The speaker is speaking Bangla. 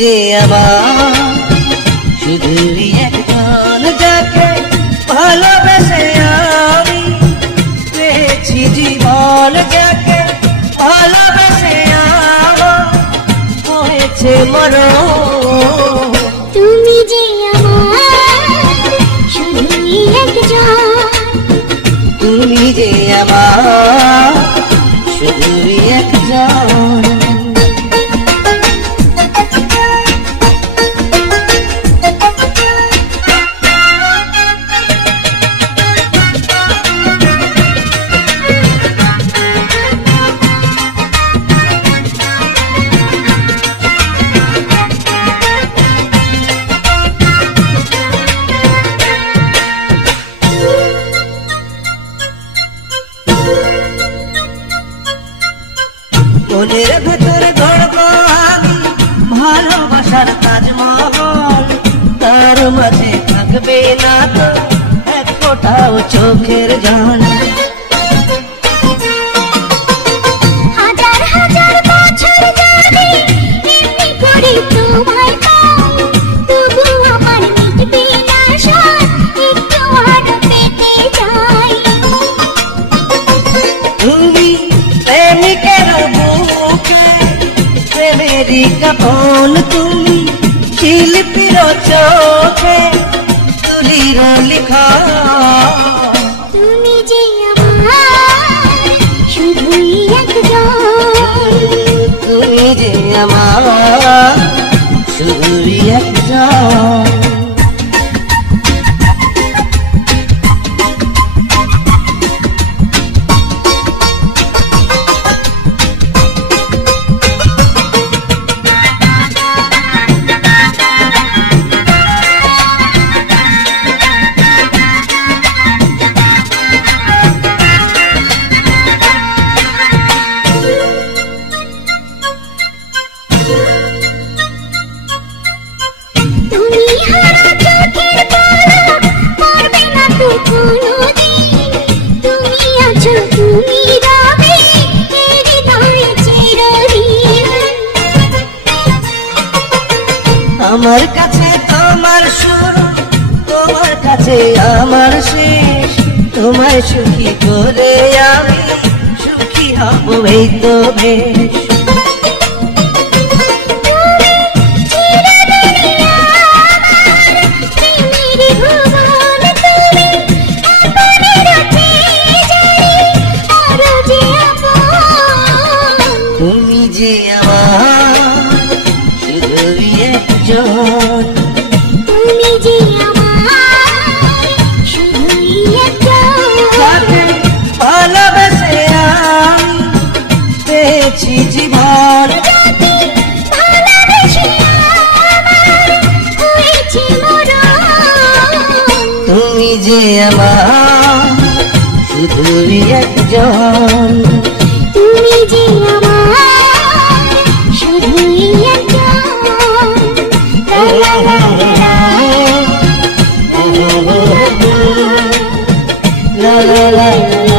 যে আমার শুধুই একজন, যাকে ভালোবেসে আমি পেয়েছি জীবন, যাকে ভালোবেসে আমার হয়েছে মরণ। তুমি যে আমার শুধুই একজন, তুমি যে আমার শুধুই একজন। মনের ভেতরে গড়ব আমি ভালোবাসার তাজমহল, তার মাঝে থাকবে না তো এক ফোঁটাও চোখের জল। হাজার হাজার বছর যদি এমনি করে তোমায় পাই, তবু আমার মিটবে না স্বাদ, একটু আরো পেতে চাই। তুমি প্রেমিকের বুকে প্রেমেরই কাপন, তুমি শিল্পীর চোখে তুলির লিখা। তুমি যে আমার শুধুই একজন, তুমি যে আমার শুধুই একজন। তুমি হারা চোখের পলক পড়বে না তো কোনোদিন, তুমি আছো তুমি রবে এই হৃদয়ে চিরদিন। আমার কাছে তোমার শুরু, তোমার কাছে আমার শেষ, তোমায় সুখী করে আমি সুখী হব এই তো বেশ। তুমি যে আমার শুধুই একজন, তুমি যে আমার শুধুই একজন, যাকে ভালোবেসে আমি পেয়েছি জীবন, ভালোবেসে আমার হয়েছে মরণ। তুমি যে আমার শুধুই একজন, তুমি যে আমার শুধুই একজন। লা লা লা লা, la la la la